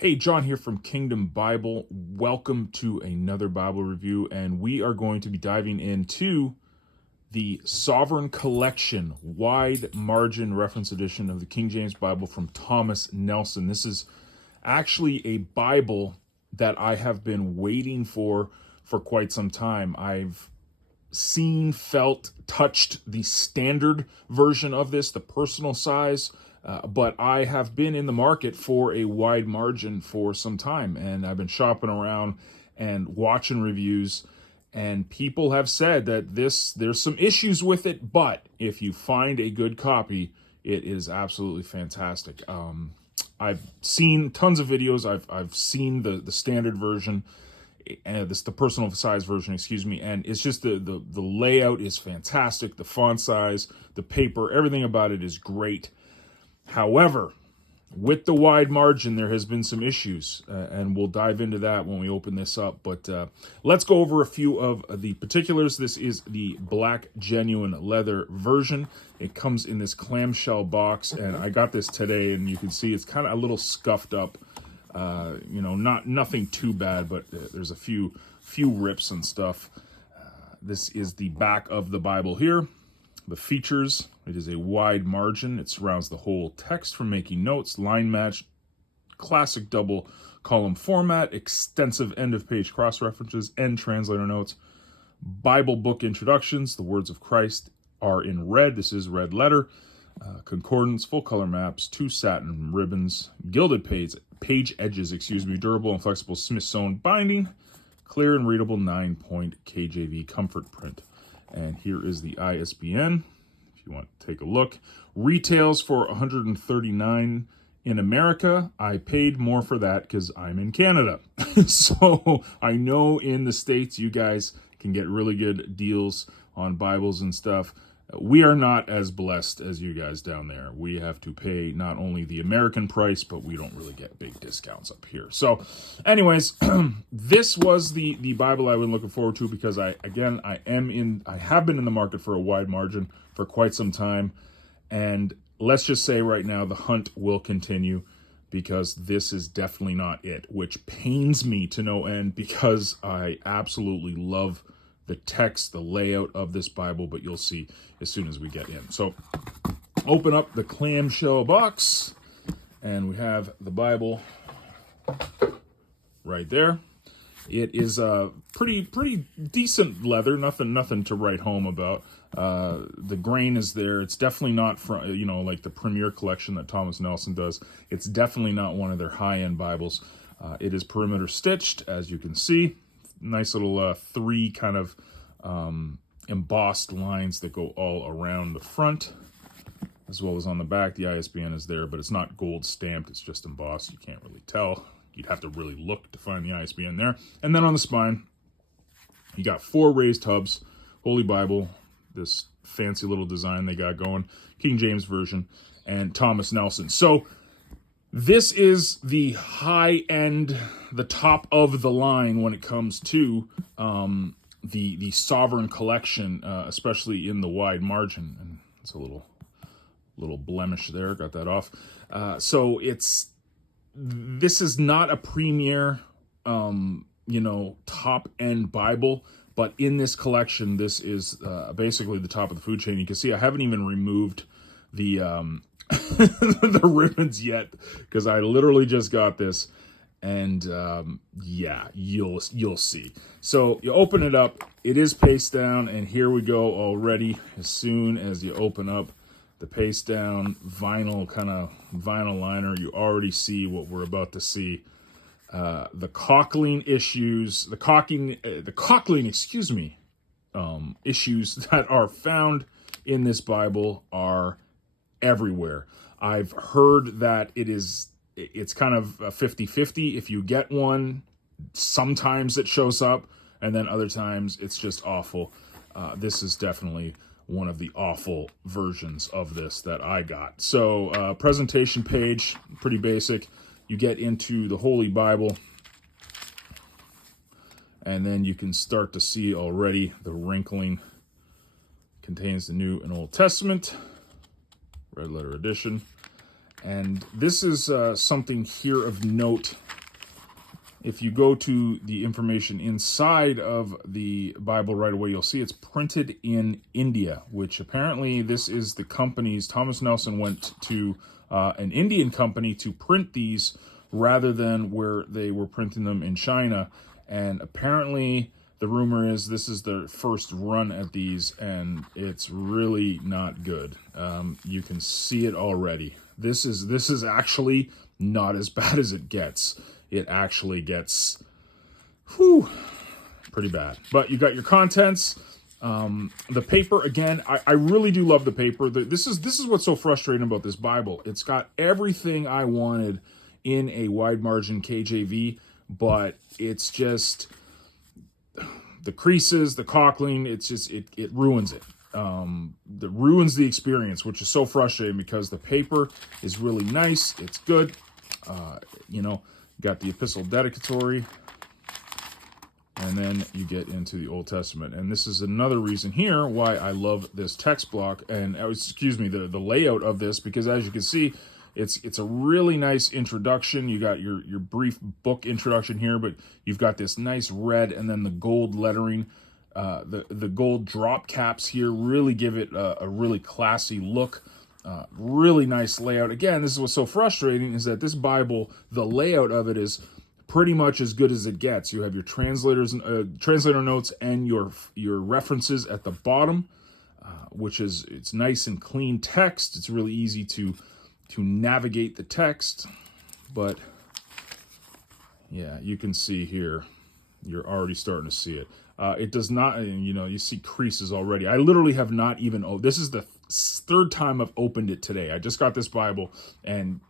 Hey, John here from Kingdom Bible. Welcome to another Bible review, and we are going to be diving into the Sovereign Collection Wide Margin Reference Edition of the King James Bible from Thomas Nelson. This is actually a Bible that I have been waiting for quite some time. I've seen, felt, touched the standard version of this, the personal size, but I have been in the market for a wide margin for some time, and I've been shopping around and watching reviews, and people have said that there's some issues with it, but if you find a good copy, it is absolutely fantastic. I've seen tons of videos. I've seen the standard version, the personal size version, excuse me, and it's just the layout is fantastic. The font size, the paper, everything about it is great. However, with the wide margin, there has been some issues, and we'll dive into that when we open this up. But let's go over a few of the particulars. This is the black genuine leather version. It comes in this clamshell box, and I got this today, and you can see it's kind of a little scuffed up. Nothing too bad, but there's a few rips and stuff. This is the back of the Bible here. The features: it is a wide margin. It surrounds the whole text for making notes, line match, classic double column format, extensive end of page cross references, and translator notes. Bible book introductions. The words of Christ are in red. This is red letter. Concordance, full color maps, 2 satin ribbons, gilded page edges, durable and flexible Smyth-Sewn binding, clear and readable 9-point KJV comfort print. And here is the ISBN, if you want to take a look. Retails for $139 in America. I paid more for that because I'm in Canada. So I know in the States you guys can get really good deals on Bibles and stuff. We are not as blessed as you guys down there. We have to pay not only the American price, but we don't really get big discounts up here. So anyways, this was the Bible I've been looking forward to because I have been in the market for a wide margin for quite some time. And let's just say right now, the hunt will continue because this is definitely not it, which pains me to no end because I absolutely love the text, the layout of this Bible, but you'll see as soon as we get in. So open up the clamshell box, and we have the Bible right there. It is a pretty decent leather, nothing to write home about. The grain is there. It's definitely not from like the Premier collection that Thomas Nelson does. It's definitely not one of their high-end Bibles. It is perimeter stitched, as you can see. Nice little 3 kind of embossed lines that go all around the front, as well as on the back. The ISBN is there, but it's not gold stamped. It's just embossed. You can't really tell. You'd have to really look to find the ISBN there. And then on the spine, you got 4 raised hubs. Holy Bible, this fancy little design they got going. King James Version, and Thomas Nelson. So this is the high end, the top of the line when it comes to the Sovereign Collection, especially in the wide margin. And it's a little blemish there. Got that off. So this is not a premier, top end Bible, but in this collection, this is basically the top of the food chain. You can see I haven't even removed the the ribbons yet because I literally just got this, and you'll see. So you open it up, it is paste down, and here we go already. As soon as you open up the paste down vinyl liner, you already see what we're about to see. The cockling issues, the cockling issues that are found in this Bible are everywhere. I've heard that it's kind of a 50-50. If you get one, sometimes it shows up, and then other times it's just awful. This is definitely one of the awful versions of this that I got. So presentation page, pretty basic. You get into the Holy Bible, and then you can start to see already the wrinkling. Contains the New and Old Testament, red letter edition. And this is something here of note if you go to the information inside of the Bible right away, you'll see it's printed in India, which apparently this is the company's. Thomas Nelson went to an Indian company to print these rather than where they were printing them in China. And apparently the rumor is this is their first run at these, and it's really not good. You can see it already. This is actually not as bad as it gets. It actually gets, pretty bad. But you got your contents. The paper, again, I really do love the paper. This is what's so frustrating about this Bible. It's got everything I wanted in a wide margin KJV, but it's just the creases, the cockling. It's just it ruins it. That ruins the experience, which is so frustrating because the paper is really nice. It's good. Got the epistle dedicatory, and then you get into the Old Testament. And this is another reason here why I love this text block, and the layout of this, because as you can see, it's a really nice introduction. You got your brief book introduction here, but you've got this nice red and then the gold lettering. The gold drop caps here really give it a really classy look. Really nice layout. Again, this is what's so frustrating, is that this Bible, the layout of it is pretty much as good as it gets. You have your translator notes and your references at the bottom, it's nice and clean text. It's really easy to navigate the text. But yeah, you can see here, you're already starting to see it. It does not, you see creases already. I literally have not even, this is the third time I've opened it today. I just got this Bible, and,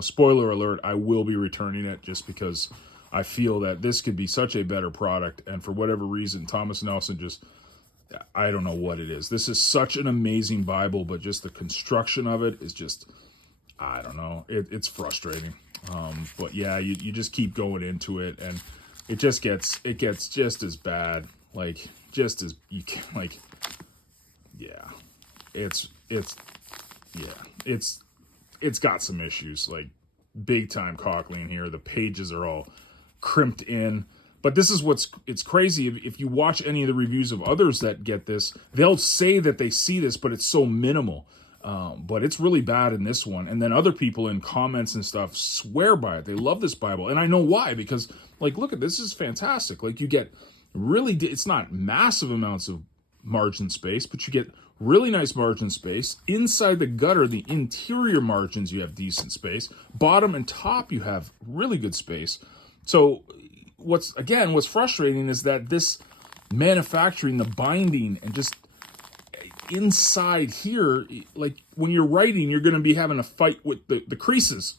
spoiler alert, I will be returning it just because I feel that this could be such a better product. And for whatever reason, Thomas Nelson I don't know what it is. This is such an amazing Bible, but just the construction of it is just, I don't know. It's frustrating. But yeah, you just keep going into it, and it gets just as bad, it's got some issues, like big time cockling here. The pages are all crimped in. But this is it's crazy. If you watch any of the reviews of others that get this, they'll say that they see this, but it's so minimal. But it's really bad in this one. And then other people in comments and stuff swear by it. They love this Bible. And I know why, because look at this, is fantastic. You get it's not massive amounts of margin space, but you get really nice margin space. Inside the gutter, the interior margins, you have decent space. Bottom and top, you have really good space. So what's frustrating is that this manufacturing, the binding, and just inside here, when you're writing, you're going to be having a fight with the creases.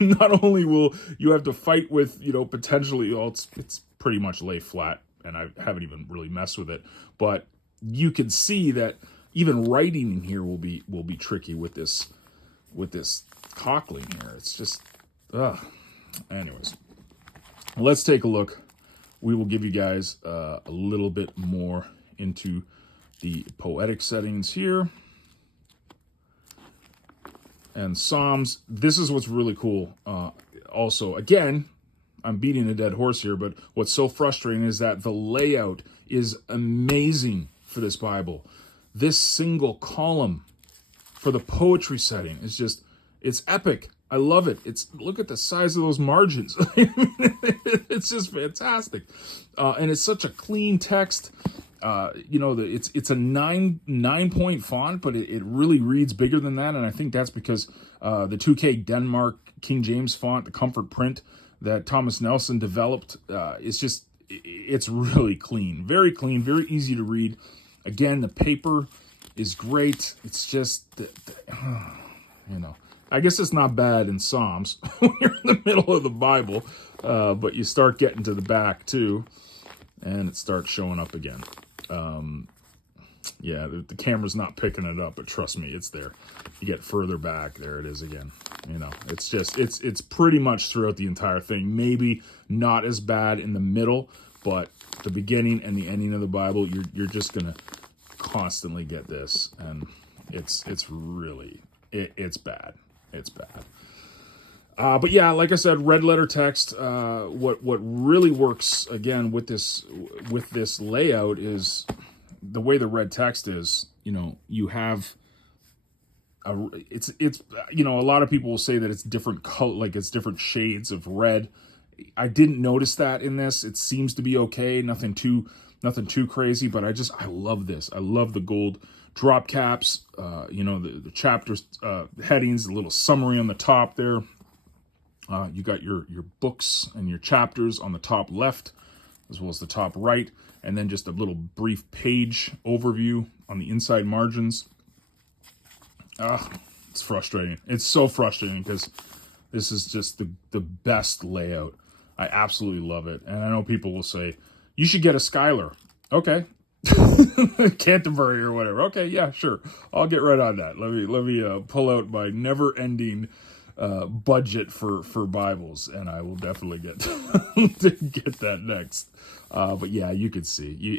Not only will you have to fight with, potentially, it's pretty much lay flat, and I haven't even really messed with it, but you can see that even writing in here will be tricky with this cockling here. It's just, anyways, let's take a look. We will give you guys a little bit more into the poetic settings here. And Psalms, this is what's really cool. Also, again, I'm beating a dead horse here, but what's so frustrating is that the layout is amazing for this Bible. This single column for the poetry setting is it's epic. I love it. Look at the size of those margins. It's just fantastic. And it's such a clean text. It's a 9-point font, but it really reads bigger than that. And I think that's because the 2K Denmark King James font, the Comfort Print that Thomas Nelson developed, it's really clean, very easy to read. Again, the paper is great. It's just, I guess it's not bad in Psalms when you're in the middle of the Bible, but you start getting to the back too, and it starts showing up again. The camera's not picking it up, but trust me, it's there. You get further back, there it is again. It's pretty much throughout the entire thing. Maybe not as bad in the middle, but the beginning and the ending of the Bible, you're just gonna constantly get this, and it's really bad. It's bad. But yeah, like I said, red letter text. What really works again with this layout is the way the red text is. You have it's a lot of people will say that it's different color, like it's different shades of red. I didn't notice that in this. It seems to be okay. Nothing too crazy, but I love this. I love the gold drop caps. The chapters, headings, a little summary on the top there. You got your books and your chapters on the top left, as well as the top right, and then just a little brief page overview on the inside margins. It's frustrating. It's so frustrating because this is just the best layout. I absolutely love it. And I know people will say, you should get a Skylar. Okay. Canterbury or whatever. Okay, yeah, sure. I'll get right on that. Let me pull out my never-ending budget for Bibles, and I will definitely get that next. But yeah, you can see.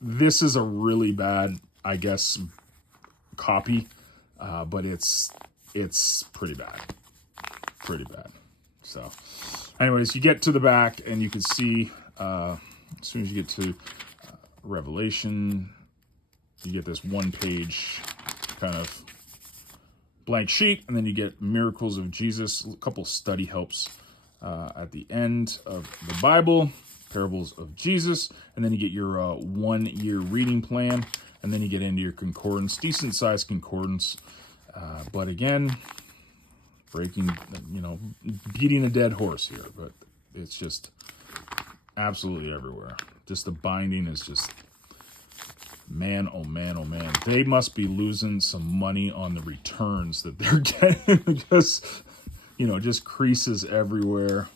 This is a really bad, I guess, copy, but it's pretty bad. So anyways, you get to the back and you can see as soon as you get to Revelation, you get this one page kind of blank sheet, and then you get miracles of Jesus, a couple study helps at the end of the Bible, parables of Jesus, and then you get your 1 year reading plan, and then you get into your concordance, decent sized concordance, but again, beating a dead horse here, but it's just absolutely everywhere. Just the binding is just, man, oh man, oh man. They must be losing some money on the returns that they're getting. just creases everywhere.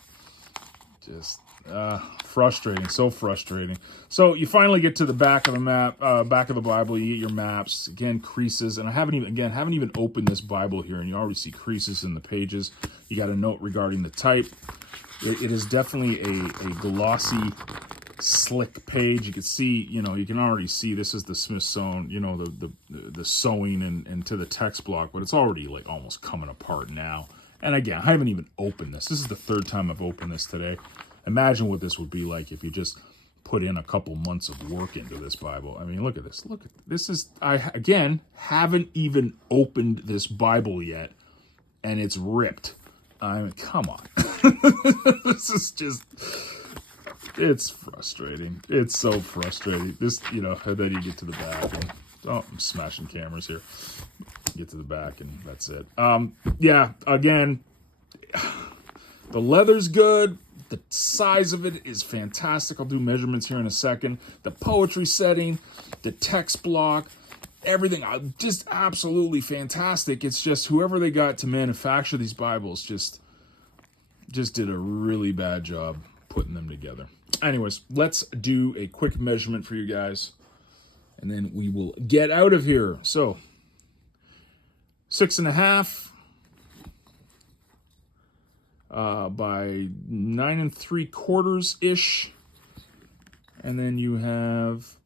Just frustrating, so frustrating. So you finally get to the back of the map, back of the Bible. You get your maps, again, creases, and I haven't even opened this Bible here, and you already see creases in the pages. You got a note regarding the type. It is definitely a glossy, slick page. You can see, you can already see this is the Smyth-Sewn, the sewing and to the text block, but it's already like almost coming apart now. And again, I haven't even opened this. This is the third time I've opened this today. Imagine what this would be like if you just put in a couple months of work into this Bible. I mean, look at this. I haven't even opened this Bible yet, and it's ripped. I mean, come on. This is just, it's frustrating. It's so frustrating. This, and then you get to the back. And, I'm smashing cameras here. Get to the back, and that's it. Yeah, again, the leather's good. The size of it is fantastic. I'll do measurements here in a second. The poetry setting, the text block, everything, just absolutely fantastic. It's just whoever they got to manufacture these Bibles just did a really bad job putting them together. Anyways, let's do a quick measurement for you guys, and then we will get out of here. So 6.5 by 9 3/4 ish, and then you have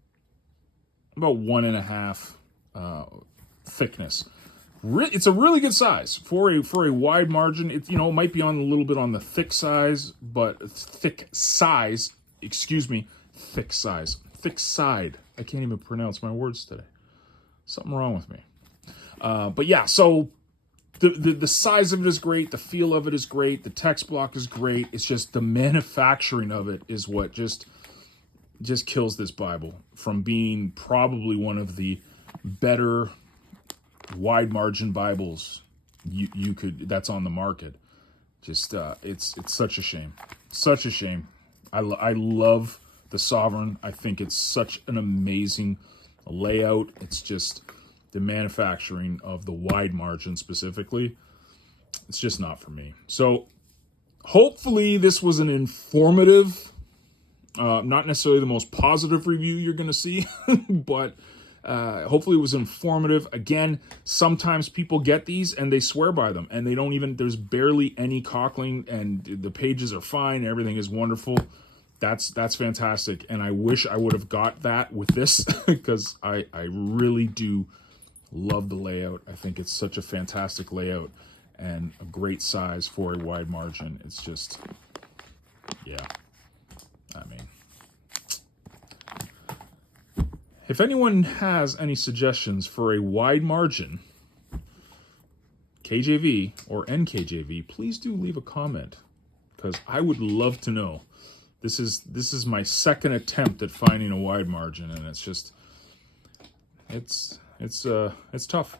about 1.5 thickness. It's a really good size for a wide margin. It might be on a little bit on the thick side. Thick side. I can't even pronounce my words today. Something wrong with me. But yeah, so the size of it is great. The feel of it is great. The text block is great. It's just the manufacturing of it is what just kills this Bible from being probably one of the better wide margin Bibles that's on the market. Just it's such a shame. Such a shame. I love the Sovereign. I think it's such an amazing layout. It's just the manufacturing of the wide margin specifically, it's just not for me. So hopefully this was an informative, not necessarily the most positive review you're going to see, but hopefully it was informative. Again, sometimes people get these and they swear by them, and they don't even, there's barely any cockling, and the pages are fine. Everything is wonderful. That's fantastic. And I wish I would have got that with this because I really do love the layout. I think it's such a fantastic layout. and a great size for a wide margin. It's just, yeah, I mean, if anyone has any suggestions for a wide margin, KJV or NKJV, please do leave a comment, because I would love to know. This is my second attempt at finding a wide margin, and it's just, it's tough.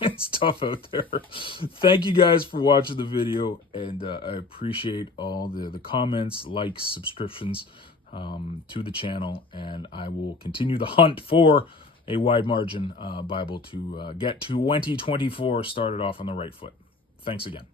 It's tough out there. Thank you guys for watching the video, and I appreciate all the comments, likes, subscriptions to the channel, and I will continue the hunt for a wide margin Bible to get 2024 started off on the right foot. Thanks again.